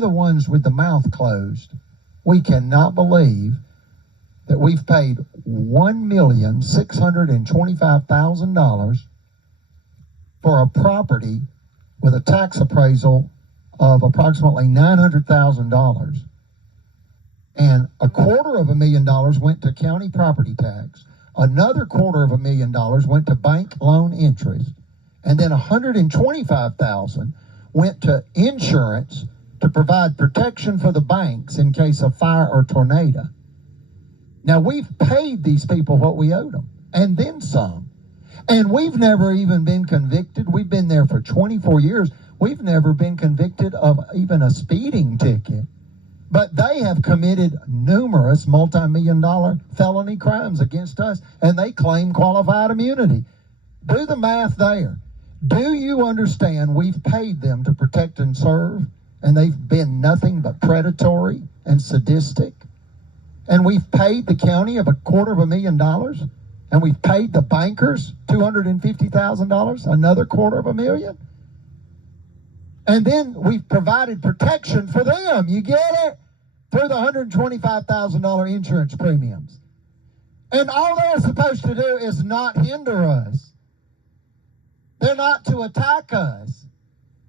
The ones with the mouth closed. We cannot believe that we've paid $1,625,000 for a property with a tax appraisal of approximately $900,000, and $250,000 went to county property tax. Another $250,000 went to bank loan interest, and then $125,000 went to insurance to provide protection for the banks in case of fire or tornado. Now, we've paid these people what we owed them, and then some. And we've never even been convicted. We've been there for 24 years. We've never been convicted of even a speeding ticket. But they have committed numerous multi-million-dollar felony crimes against us, and they claim qualified immunity. Do the math there. Do you understand we've paid them to protect and serve, and they've been nothing but predatory and sadistic? And we've paid the county of $250,000, and we've paid the bankers $250,000, another $250,000. And then we've provided protection for them, you get it? Through the $125,000 insurance premiums. And all they're supposed to do is not hinder us. They're not to attack us.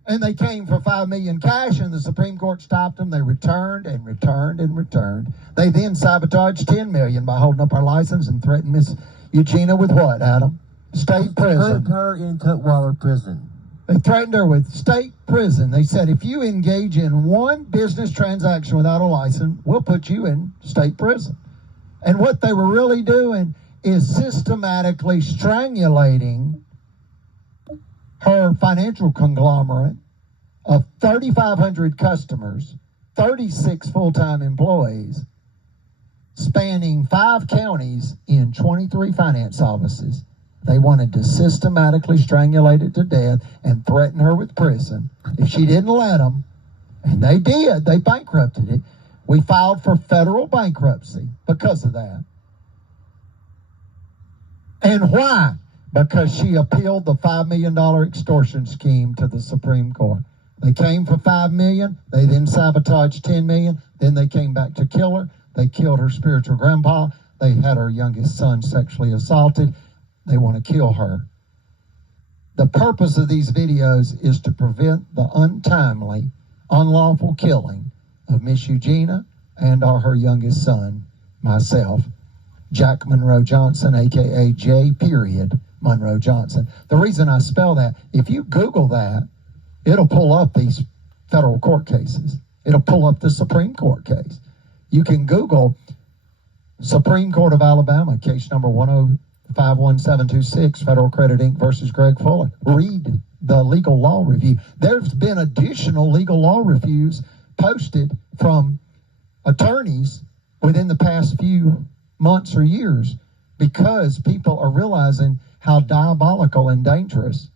And they came for $5 million cash, and the Supreme Court stopped them. They returned and returned and returned. They then sabotaged $10 million by holding up our license and threatened Miss Eugenia with what, Adam? State prison. Put her in Tutwiler prison. They threatened her with state prison. They said, if you engage in one business transaction without a license, we'll put you in state prison. And what they were really doing is systematically strangulating her financial conglomerate of 3,500 customers, 36 full-time employees, spanning 5 counties in 23 finance offices. They wanted to systematically strangulate it to death and threaten her with prison if she didn't let them. And they did. They bankrupted it. We filed for federal bankruptcy because of that. And why? Because she appealed the $5 million extortion scheme to the Supreme Court. They came for $5 million. They then sabotaged $10 million. Then they came back to kill her. They killed her spiritual grandpa. They had her youngest son sexually assaulted. They want to kill her. The purpose of these videos is to prevent the untimely, unlawful killing of Miss Eugenia and or her youngest son, myself, Jack Monroe Johnson, a.k.a. J. Monroe Johnson. The reason I spell that, if you Google that, it'll pull up these federal court cases. It'll pull up the Supreme Court case. You can Google Supreme Court of Alabama, case number 1051726, Federal Credit Inc. versus Greg Fuller. Read the legal law review. There's been additional legal law reviews posted from attorneys within the past few months or years because people are realizing how diabolical and dangerous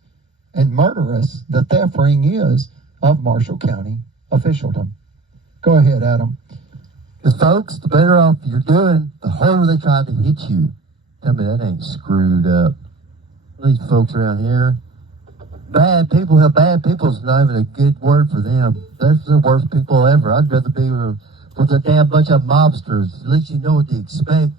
and murderous the theft ring is of Marshall County officialdom. Go ahead, Adam. Because folks, the better off you're doing, the harder they try to hit you. Tell me that ain't screwed up. These folks around here, bad people have bad people is not even a good word for them. They're the worst people ever. I'd rather be with a damn bunch of mobsters. At least you know what to expect.